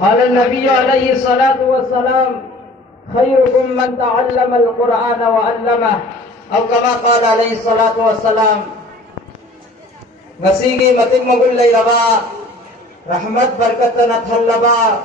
قال النبي عليه الصلاة والسلام خيركم من تعلم القرآن وعلمه أو كما قال عليه الصلاة والسلام. Ngasigi mating magullay raba rahmat barkatana thallaba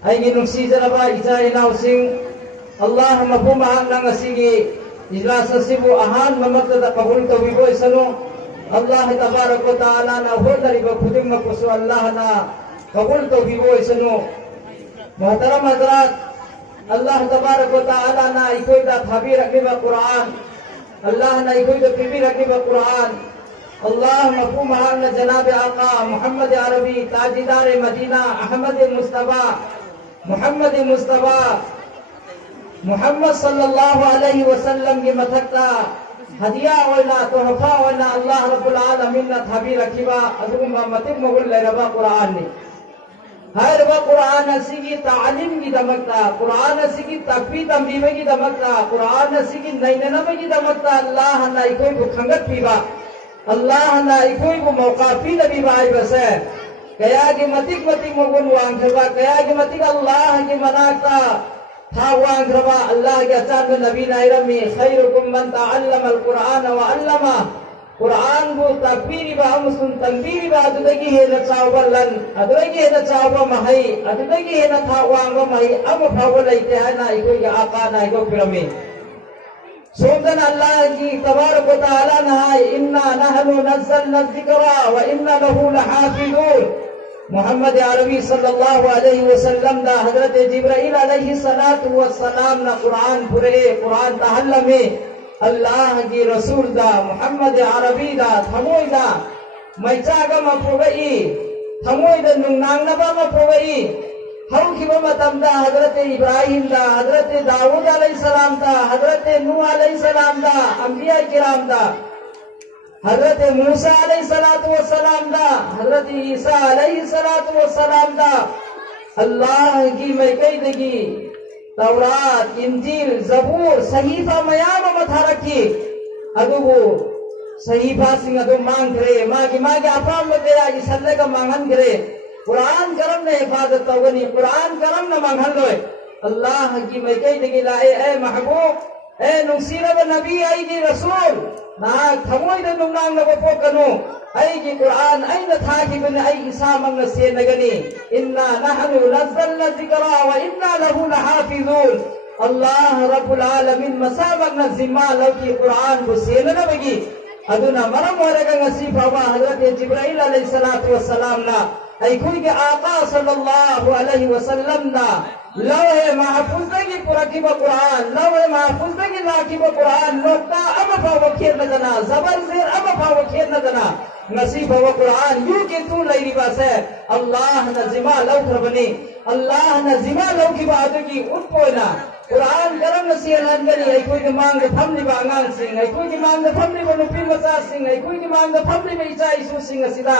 أي نفسي زربا إجاي ناوسين الله مفهوم عن نغسيجي إجلاس سيبو أهان ممتد قبول توبيبو إسنو الله تبارك وتعالى نهود ربا خدم مقصو الله نا قبول توبيبو إسنو محترم حضرات الله تبارك وتعالى نا إكوي دا تحبير أكبر قرآن الله نا إكوي دا تحبير أكبر قرآن الله مفهوم عن جناب آقا محمد عربي تاجدار مدینہ احمد مصطفیٰ محمد صلی اللہ علیہ وسلم کی متھکتا ہدیہ وینا تحفہ وینا اللہ رب العالمین نا تھابی رکھیبا ازم متک مغل لے ربا قرآن نے ہر ربا قرآن اسی کی تعلیم کی دمکتا قرآن اسی کی تقوی تنبیہ کی دمکتا قرآن اسی کی نیننم کی دمکتا اللہ نا کوئی کو کھنگت پیبا اللہ نا کوئی کو موقع پی نبی بائی بس ہے کیا کہ متک مغن وان کھربا کیا کہ متک اللہ کی مناکتا تھا وان کھربا اللہ کے اچان میں نبی نائرمی خیرکم من تعلم القرآن وعلمہ قرآن کو تکبیری با امسن تنبیری با اددگی ہے نچاوبا لن اددگی ہے نچاوبا محی اددگی ہے نتھا وان با محی ام پھاول ایتہانا ایکو یا آقا نا ایکو کرمی سوندن اللہ کی تبارک و تعالی نہائی اِنَّا نَحْنُ نَزَّلْنَا الذِّكْرَ وَإِنَّا لَهُ لَحَافِظُونَ محمد عربی صلی اللہ علیہ وسلم دا حضرت جبرائیل علیہ السلام نا قرآن پورے قرآن تحلمی اللہ کی رسول دا محمد عربی دا تھموئی دا میچاگا مپروئی تھموئی دا ننگنانگ نبا مپروئی ہم کی مطمئن دا حضرت ابراہیم دا حضرت داود علیہ السلام دا حضرت نوح علیہ السلام دا انبیاء کرام دا حضرت موسیٰ علیہ السلام دا حضرت عیسیٰ علیہ السلام دا اللہ کی میں کہی دگی تورات انجیل زبور صحیفہ میام متھا رکھی ادو وہ صحیفہ سنگ ادو مانگ کرے ماں کی افام میں تیرا یہ صلی کا مانگن کرے قرآن کرم نے حفاظت ہوگنی قرآن کرم نہ مانگن دوئے اللہ کی میں کہی دگی لائے اے محبوب اے نصیرب نبی اے جی رسول ناک تھموئی دے نمنانگ نبو پوکنو اے جی قرآن اے نتھاکی بن اے عیسیٰ منگ سینگنی اِنَّا نَحْنُ نَزَّلْنَا الذِّكْرَ وَإِنَّا لَهُ لَحَافِظُونَ اللہ رب العالمین مسابق نزمہ لو کی قرآن کو سیننا بگی ادنا مرم ورگا نصیب ہوا حضرت جبرائیل علیہ السلام نا اے کوئی کہ آقا صلی اللہ علیہ وسلم نا لوح محفوظ دگی پرکی با قرآن لوح محفوظ دگی لاکی با قرآن نقطہ اما پاو کھیر ندنا زبر زیر اما پاو کھیر ندنا نصیب ہوا قرآن یوں کہ تو لیری باس ہے اللہ نظمہ لو کربنی اللہ نظمہ لو کی باتوں کی اٹھ پوئنا قرآن کرم نصیح لنگلی ہے کوئی کی مانگ پھم لی با انگان سنگ ہے کوئی کی مانگ پھم لی با نپیر مساس سنگ ہے کوئی کی مانگ پھم لی با عیسائی سو سنگ سیدھا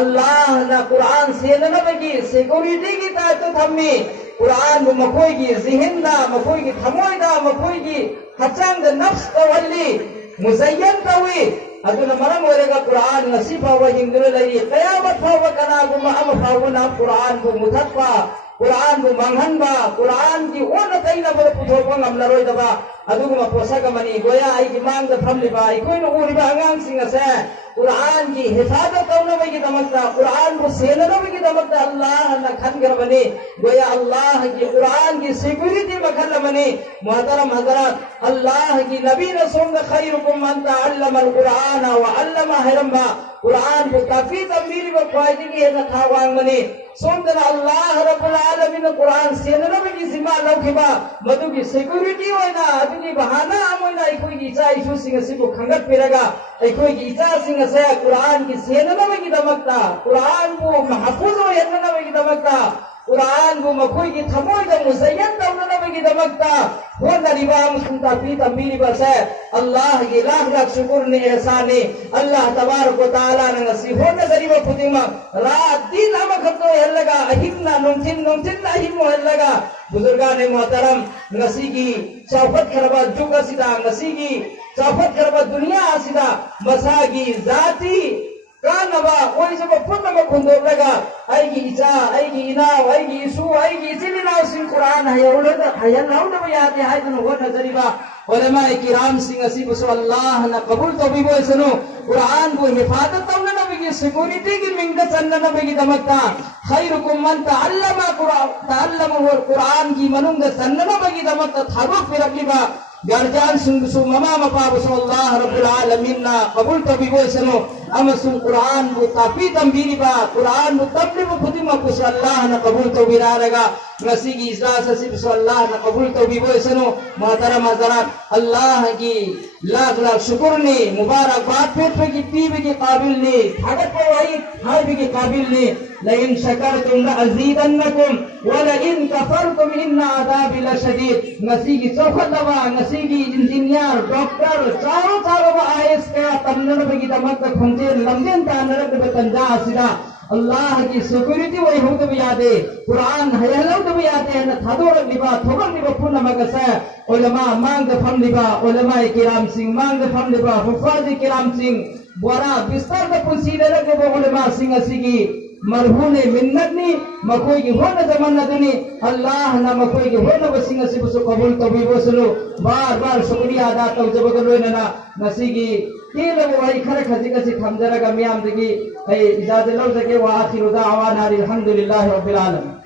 اللہ نا قرآن سیلنا بگی سیکوریٹی کی تاعتو تھمی قرآن کو مکوئی کی ذہن دا مکوئی کی تھموئی دا مکوئی کی حچنگ نفس تولی مزین توی ادنا مرم ورگا قرآن نصیب ہوا ہندر لئی قیامت ہوا کنا کو مہم ہوا قرآن کو متھپا قرآن کو منگھن با قرآن کی اون تینا بڑا پتھو پنگ ہم لروئی دبا ادو کو مپوسا کا منی گویا آئی کی مانگ دا پھم لی با آئی کوئی نگوری با انگان سنگا سے قرآن کی حفاظت کرنا بگی دمکتا قرآن کو سیننا بگی دمکتا اللہ نہ کھن کر بنی گویا اللہ کی قرآن کی سیکوریٹی مکھل بنی محترم حضرات اللہ کی نبی رسول خیرکم من تعلم القرآن وعلم حرمہ قرآن کو کافی تنبیری و فائدی کی ہے نتھا وانگ منی سوندنا اللہ رب العالمین قرآن سیننا بگی زمہ لوکھبا مدو کی سیکوریٹی ہوئینا ادو کی بہانا ہم ہوئینا ایکوئی کی عیسیٰ عیسو سنگھ سی کو کھنگت پیرگا ایکوئی کی عیسیٰ سنگھ سے قرآن کی سیننا بگی دمکتا قرآن کو محفوظ ہو یدنا بگی دمکتا Quran bu makoi ki thamoy da muzayyan tawna na bagi damakta hona riba muslim tafi tambiri basa Allah ki lakh syukur ni ihsan ni Allah tabarak wa taala na ngasi hona dariba putima raat din amakhato hellaga ahimna numtin na ahim hellaga buzurgan muhtaram ngasi ki chawfat kharaba juga sida ngasi ki chawfat kharaba dunia sida masagi zati kanaba koi sab punna ma khundop laga aigi icha aigi ina aigi isu aigi ichilina sing Quran hayawla hayalawna ba yate haidun ho nazariba ulama kiram sing asib so Allah na qabul to bi boy sunu Quran bu hifazat tawna na bi security ki minga channa na bi damatta khairukum man ta'allama Quran ki manunga channa na bi damatta tharu firabliba garjan sungsu mama mapa so Allah rabbul alamin na qabul to bi boy sunu amasung Quran bu tapi tambiri ba Quran bu tabli bu putima ku Allah na qabul to biraraga ngasi gi isras asib so Allah na qabul to bi boy sunu muhtaram hazarat Allah ki lakh syukur ni mubarakbat pe ki pibe ki qabil ni bhagat ko hai bi ki qabil ni la in shakartum la azidannakum wa la in kafartum inna adabi la shadid ngasi gi chokhat lawa ngasi gi engineer doctor charo ba IAS ka tanna ba gi damat khonje lamden ta narak ba tanja asida Allah ki security wai hu to yade Quran hayalo to yade na thador liba thobar liba punna magasa ulama mang da pham liba ulama kiram sing mang da pham liba hufaz kiram sing bora bistar da pusile lage bo ulama sing asigi marhune minnat ni makoi ki hona zaman duni Allah na makoi ki hona basing asib so qabul to bi bosulu bar shukriya ada to jabagalo na nasigi kila wai khara khaji kasi khamjara ga miyam digi ai ijazat law sake wa akhiru da'wana alhamdulillahi rabbil alamin